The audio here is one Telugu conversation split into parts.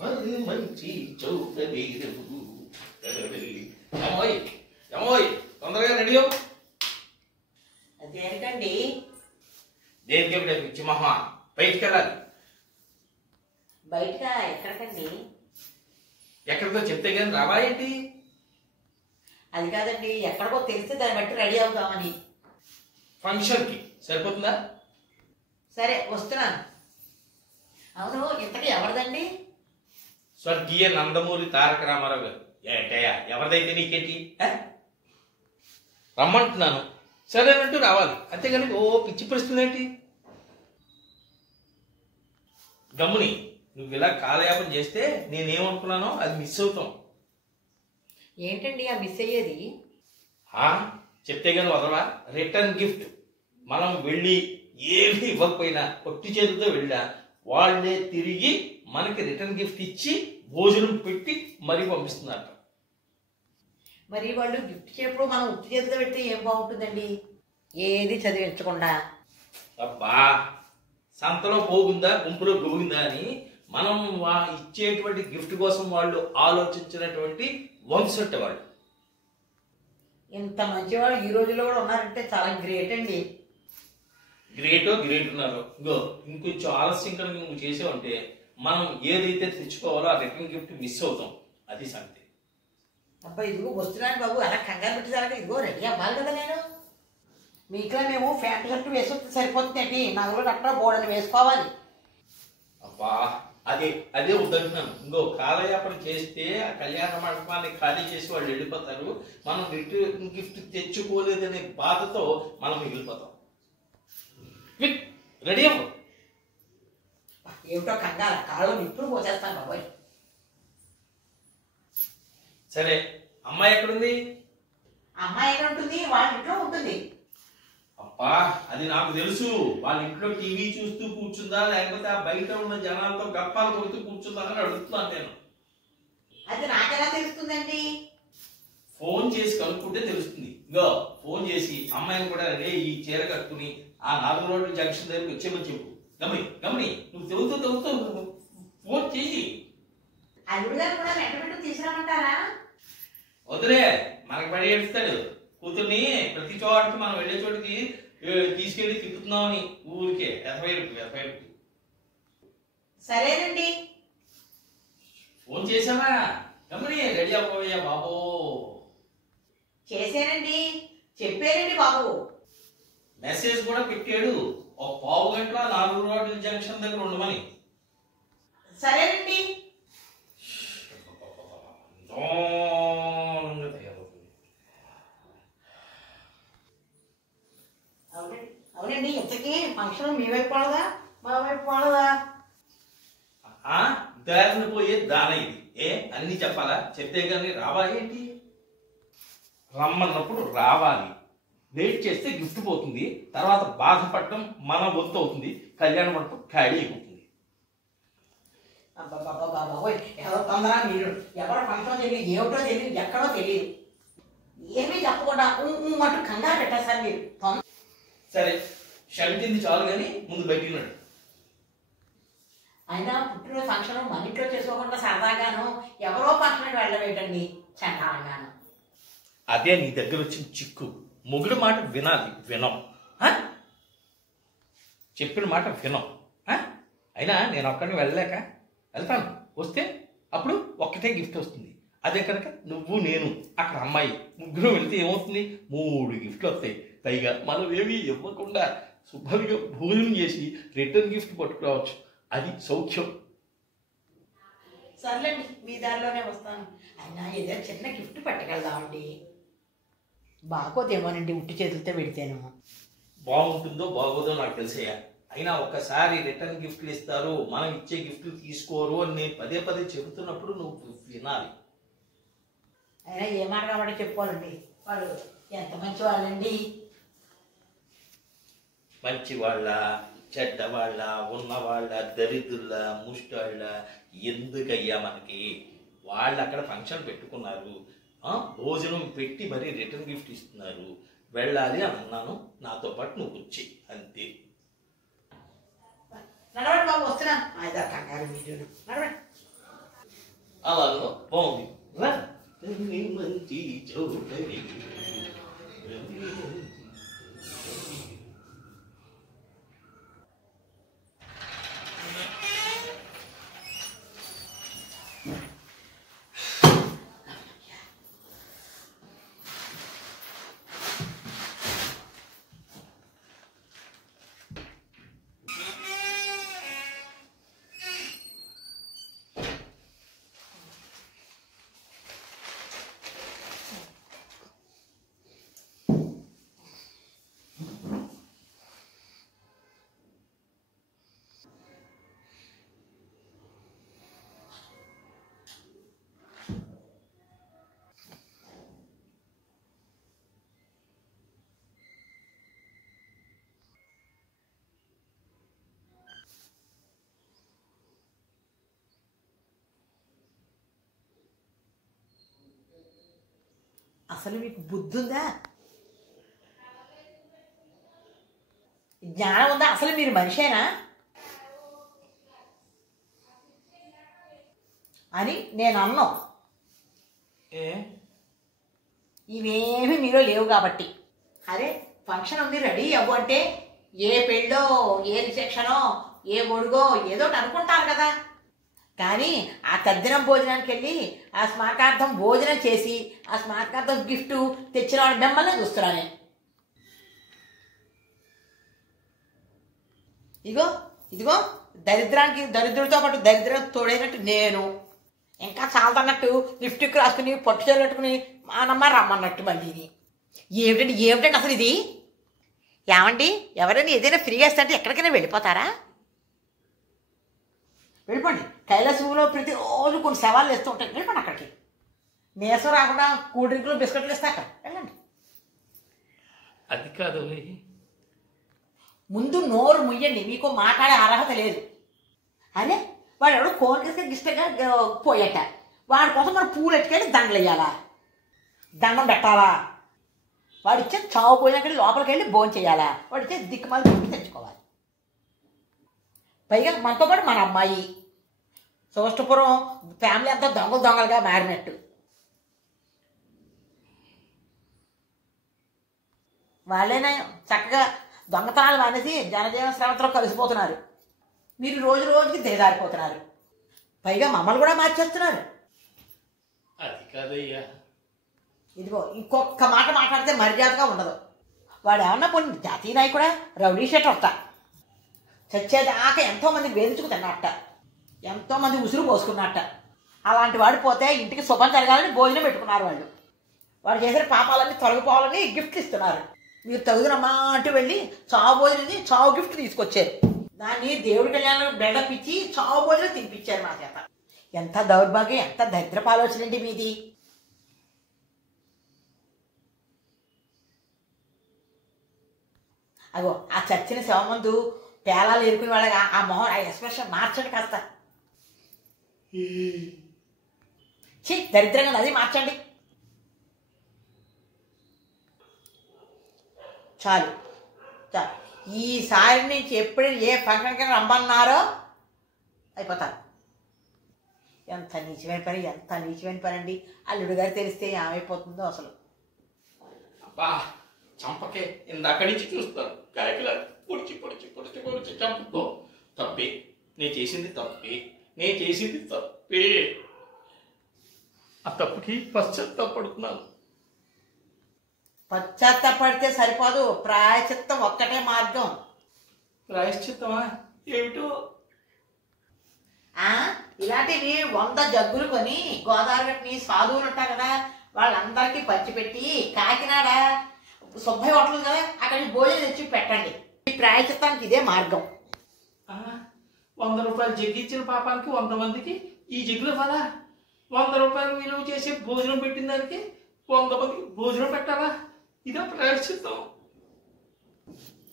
మరి మంచి చౌక వీరవు ఏమోయ్ ఏమోయ్ తొందరగా రెడీ అవ్వు. దేనికండి? దేనికి పిచ్చి మహా బయటికి వెళ్ళాలి. బయటగా ఎక్కడికండి? ఎక్కడికో చెప్తే కానీ రావా ఏంటి? అది కాదండి, ఎక్కడికో తెలిస్తే దాన్ని బట్టి రెడీ అవుతామని. ఫంక్షన్కి సరిపోతుందా? సరే వస్తున్నాను. అవును, ఇంతకీ ఎవరిదండి? స్వర్గీయ నందమూరి తారక రామారావు గారు. ఏంటయ్యా ఎవరిదైతే నీకేంటి? రమ్మంటున్నాను సరేనంటూ రావాలి, అంతేగాని ఓ పిచ్చి పరిస్థితి ఏంటి? గమ్ముని నువ్వు ఇలా కాలయాపన చేస్తే నేనేమనుకున్నానో అది మిస్ అవుతాం. ఏంటండి ఆ మిస్ అయ్యేది? చెప్తే కానీ వదలవా? Return gift. మనం వెళ్ళి ఏమీ ఇవ్వకపోయినా పొట్టి చేతులతో వెళ్ళా వాళ్ళే తిరిగి మనకి రిటర్న్ గిఫ్ట్ ఇచ్చి భోజనం పెట్టి మరీ పంపిస్తున్నారు. మరి వాళ్ళు గిఫ్ట్ చేప్పుడు మనం ఉత్తి చేతితో పెడితే ఏం బాగుంటుందండి? ఏది చదివించకుండా. అబ్బా, సంతలో పోగుందా గుంపులో గోగుందా అని మనం ఇచ్చేటువంటి గిఫ్ట్ కోసం వాళ్ళు ఆలోచించినటువంటి వంశట్ట వాళ్ళు. ఇంత మంచివాళ్ళు ఈ రోజుల్లో కూడా ఉన్నారంటే చాలా గ్రేట్ అండి. గ్రేట్ ఉన్నారు. ఇంకొంచెం ఆలస్యం కనుక నువ్వు చేసావంటే మనం ఏదైతే తెచ్చుకోవాలో ఆ రిటర్న్ గిఫ్ట్ మిస్ అవుతాం. అది సంగతి. అబ్బా ఇదిగో వస్తున్నాను బాబు, అలా కంగారు పెట్టేదాకా ఇదిగో రెడీ అవ్వాలి కదా నేను. మీకులా మేము ప్యాంటు షర్టు వేసుకుంటే సరిపోతుందండి, నగలు అక్కడ బోర్డని వేసుకోవాలి. అబ్బా అదే వద్దంటున్నాను. కాలయాపన చేస్తే ఆ కళ్యాణ మండపాన్ని ఖాళీ చేసి వాళ్ళు వెళ్ళిపోతారు. మనం రిటర్న్ గిఫ్ట్ తెచ్చుకోలేదనే బాధతో మనం మిగిలిపోతాం. రెడీ అవ్వ. ఏమిటో కంగారు, కాళ్ళు ఇప్పుడు పోసేస్తాను బాబోయ్. సరే, అమ్మాయి ఎక్కడుంది? అమ్మాయి ఎక్కడ ఉంటుంది? వాళ్ళ ఇంట్లో ఉంటుంది. అబ్బా అది నాకు తెలుసు. వాళ్ళ ఇంట్లో టీవీ చూస్తూ కూర్చుందా లేకపోతే ఆ బయట ఉన్న జనాలతో గప్పాలు కొడుతూ కూర్చుందా అని అడుగుతున్నాను నేను. అది నాకెలా తెలుస్తుందండి? ఫోన్ చేసి కనుక్కుంటే తెలుస్తుంది. ఫోన్ చేసి అమ్మాయిని కూడా రే ఈ చీర కట్టుకుని ఆ 4 రోడ్ల జంక్షన్ దగ్గరికి వచ్చేమని చెప్పు. గమని నువ్వు తెలుగుతూ ఫోన్ చెయ్యి. అల్లుడు గారు కూడా వెంట తీసుకురామంటారా? వదిలే, మనకి పడి ఏడుస్తాడు. కూతుర్ని ప్రతి చోటకి మనం వెళ్ళే చోటికి తీసుకెళ్లి తిప్పుతున్నామని ఊరికే ఎనభై. సరేనండి. ఫోన్ చేసావా? గమని రెడీ అవ్వయ్యా బాబో. చేశానండి, చెప్పానండి బాబు. మెసేజ్ కూడా పెట్టాడు, ఒక పావు గంటల 4 రోడ్ల జంక్షన్ దగ్గర ఉండమని. సరేనండి. అవునండి, ఇంతకీ ఫంక్షన్ మీ వైపు వాళ్ళదా మా వైపు వాళ్ళదా? దారిని పోయే దాన ఇది. అన్ని చెప్పాలా? చెప్తే కానీ రావా ఏంటి? రమ్మన్నప్పుడు రావాలి. వెయిట్ చేస్తే గిఫ్ట్ పోతుంది, తర్వాత బాధపడడం మన వంతు అవుతుంది, కళ్యాణ మండపం ఖాళీ అయిపోతుంది. అబ్బాబాబాబాబోయ్, ఎవరు తొందర మీరు? ఎవరు ఫంక్షన్ తెలియదు, ఏమిటో తెలియదు, ఎక్కడో తెలియదు, ఏమీ చెప్పకుండా మటు కంగారు పెట్టేస్తారు మీరు. సరే, షంటింది చాలు కానీ ముందు బయటికి నడు. అయినా పుట్టిన ఫంక్షన్ మన ఇంట్లో చేసుకోకుండా సరదాగాను ఎవరో ఫంక్షన్కి వెళ్ళవేటండి చండాలంగాను. అదే నీ దగ్గర వచ్చిన చిక్కు. మొగుడు మాట వినాలి, వినం. చెప్పిన మాట వినం. అయినా నేను ఒక్కడిని వెళ్ళలేక వెళ్తాను. వస్తే అప్పుడు ఒక్కటే గిఫ్ట్ వస్తుంది. అదే కనుక నువ్వు నేను అక్కడ అమ్మాయి ముగ్గురు వెళ్తే ఏమవుతుంది? 3 గిఫ్ట్లు వస్తాయి. పైగా మనం ఏమీ ఇవ్వకుండా శుభ్రంగా భోజనం చేసి రిటర్న్ గిఫ్ట్ పట్టుకోవచ్చు. అది సౌఖ్యం. సర్లేండి, మీ దారిలోనే వస్తాను. అయినా ఏదైనా చిన్న గిఫ్ట్ పట్టుకెళ్దామండి. బాగోదేమోనండి ఉట్టి చేతులతో పెడితేను. బాగుంటుందో బాగోదో నాకు తెలిసేయా. అయినా ఒక్కసారి రిటర్న్ గిఫ్ట్లు ఇస్తారు, మనం ఇచ్చే గిఫ్ట్లు తీసుకోరు అని నేను పదే చెబుతున్నప్పుడు నువ్వు వినాలి. అయినా ఏ మాట కాబట్టి చెప్పుకోవాలండి, వాళ్ళు ఎంత మంచి వాళ్ళండి. మంచి వాళ్ళ, చెడ్డవాళ్ళ, ఉన్నవాళ్ళ, దరిద్రుల, ముష్టాళ్ళ ఎందుకయ్యా మనకి? వాళ్ళు అక్కడ ఫంక్షన్ పెట్టుకున్నారు, భోజనం పెట్టి మరీ రిటర్న్ గిఫ్ట్ ఇస్తున్నారు. వెళ్ళాలి అని అన్నాను, నాతో పాటు నువ్వు వచ్చి అంతే. నడవండి బాబు వస్తున్నాను అయితే కంగారు మీరు నడవండి. అలా బాగుంది రా. మంచి చోటని అసలు మీకు బుద్ధి ఉందా, జ్ఞానం ఉందా? అసలు మీరు మనిషేనా అని నేను అన్నాం. ఇవేమి మీలో లేవు కాబట్టి. అరే ఫంక్షన్ ఉంది రెడీ అవ్వు అంటే ఏ పెళ్ళో ఏ రిసెప్షనో ఏ గొడుగో ఏదో అనుకుంటారు కదా. కానీ ఆ తద్దినం భోజనానికి వెళ్ళి ఆ స్మారకార్థం భోజనం చేసి ఆ స్మారకార్థం గిఫ్ట్ తెచ్చిన వాడు మిమ్మల్ని చూస్తున్నాను. ఇదిగో దరిద్రానికి దరిద్రుడితో పాటు దరిద్రం తోడైనట్టు నేను ఇంకా చాలదన్నట్టు లిప్స్టిక్ రాసుకుని పట్టు చీర కట్టుకుని మానమ్మ రమ్మన్నట్టు మళ్ళీ ఏమిటండి అసలు ఇది? ఏమండి ఎవరైనా ఏదైనా ఫ్రీగా ఇస్తే ఎక్కడికైనా వెళ్ళిపోతారా? వెళ్ళిపోండి. కైలాసంలో ప్రతిరోజు కొన్ని సవాళ్ళు వేస్తూ ఉంటాయి, వెళ్ళిపోండి అక్కడికి. నీరసం రాకుండా కూల్ డ్రింకులు బిస్కెట్లు ఇస్తాక వెళ్ళండి. అది కాదు, ముందు నోరు ముయ్యండి, మీకు మాట్లాడే అర్హత లేదు. అదే వాడు ఎవడో కోరిక ఇష్టంగా పోయట, వాడి కోసం మనం పూలు ఎట్టుకెళ్ళి దండలు వేయాలా, దండం పెట్టాలా, వాడు ఇచ్చే చావు పోయినాక లోపలికి వెళ్ళి భోజనం చేయాలా, వాడు ఇచ్చే దిక్కుమాలి తెచ్చుకోవాలి. పైగా మనతో పాటు మన అమ్మాయి సోష్టపురం ఫ్యామిలీ అంతా దొంగలుగా మారినట్టు. వాళ్ళైనా చక్కగా దొంగతనాలు మానేసి జనజీవన శ్రమంతో కలిసిపోతున్నారు. మీరు రోజు రోజుకి దిగజారిపోతున్నారు. పైగా మమ్మల్ని కూడా మార్చేస్తున్నారు. అది కాదయ్యా. ఇదిగో ఇంకొక మాట మాట్లాడితే మర్యాదగా ఉండదు. వాడు ఏమన్నా పోనీ జాతీయ నాయకుడా, రౌడీ షెట్ వస్తా చచ్చేదాకా ఎంతోమంది వేధించుకు తిన్నట్ట, ఎంతోమంది ఉసురు పోసుకున్నట్ట. అలాంటి వాడు పోతే ఇంటికి శుభం జరగాలని భోజనం పెట్టుకున్నారు వాళ్ళు. వాడు చేసిన పాపాలన్నీ తొలగిపోవాలని గిఫ్ట్లు ఇస్తున్నారు. మీరు తగుదనమ్మా అంటూ వెళ్ళి చావు భోజనం చావు గిఫ్ట్ తీసుకొచ్చారు. దాన్ని దేవుడి కళ్యాణం బిల్డప్ ఇచ్చి చావు భోజనం తినిపించారు మా చేత. ఎంత దౌర్భాగ్యం, ఎంత దరిద్రపు ఆలోచన అండి మీది. అగో ఆ చచ్చిన శవం ముందు పేలాలు ఎరుకునే వాళ్ళగా ఆ మొహం ఆ ఎక్స్ప్రెషన్ మార్చండి కాస్త. దరిద్రంగా అది మార్చండి చాలు. ఈసారి నుంచి ఎప్పుడు ఏ ఫంక్షన్కి రమ్మన్నారో అయిపోతారు. ఎంత నీచమైన పని అండి. అల్లుడు గారు తెలిస్తే ఏమైపోతుందో అసలు. అబ్బా చంపకే, ఇందాక నుంచి చూస్తాను కాయకులా పొడిచి చంపుతో. తప్పే, నేను చేసింది తప్పే. ఆ తప్పుకి పశ్చాత్తాపడుతున్నాను. పశ్చాత్తాపడితే సరిపోదు, ప్రాయశ్చిత్తం ఒక్కటే మార్గం. ప్రాయశ్చిత్తమా ఏమిటో? ఇలాంటివి 100 జగ్గులు కొని గోదావరి సాధువులు ఉంటారు కదా, వాళ్ళందరికీ పంచిపెట్టి కాకినాడ సుబ్బయ్య హోటల్ కదా అక్కడికి భోజనం తెచ్చి పెట్టండి. ఈ ప్రాయశ్చిత్తానికి ఇదే మార్గం. 100 రూపాయలు జగ్గిచ్చిన పాపానికి 100 మందికి ఈ జగ్గులు కదా. 100 రూపాయలు విలువ చేసి భోజనం పెట్టిన దానికి 100 మందికి భోజనం పెట్టాలా? ఇదే ప్రాయశ్చిత్తం.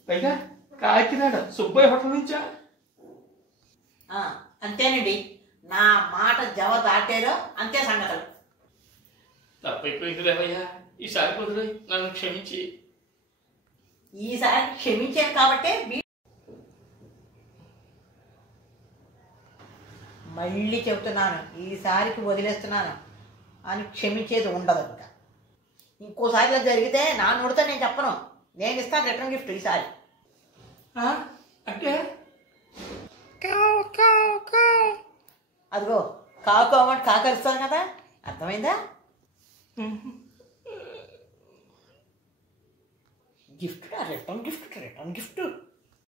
పైగా కాకినాడ సుబ్బయ్య హోటల్ నుంచా? అంతేనండి. నా మాట జవ దాటారో అంతే సంగతులు. తప్పైపోయింది లేవయ్యా, ఈసారి కుదిరి నన్ను క్షమించి. ఈసారి క్షమించాను కాబట్టే మళ్ళీ చెబుతున్నాను, ఈసారికి వదిలేస్తున్నాను అని క్షమించేది ఉండదు. ఇంకా ఇంకోసారి ఇలా జరిగితే నా నోటితో నేను చెప్పను, నేను ఇస్తాను రిటర్న్ గిఫ్ట్ ఈసారి. అంటే అదిగో కాకు అవ్వండి, కాకరుస్తాను కదా, అర్థమైందా? Gift return gift.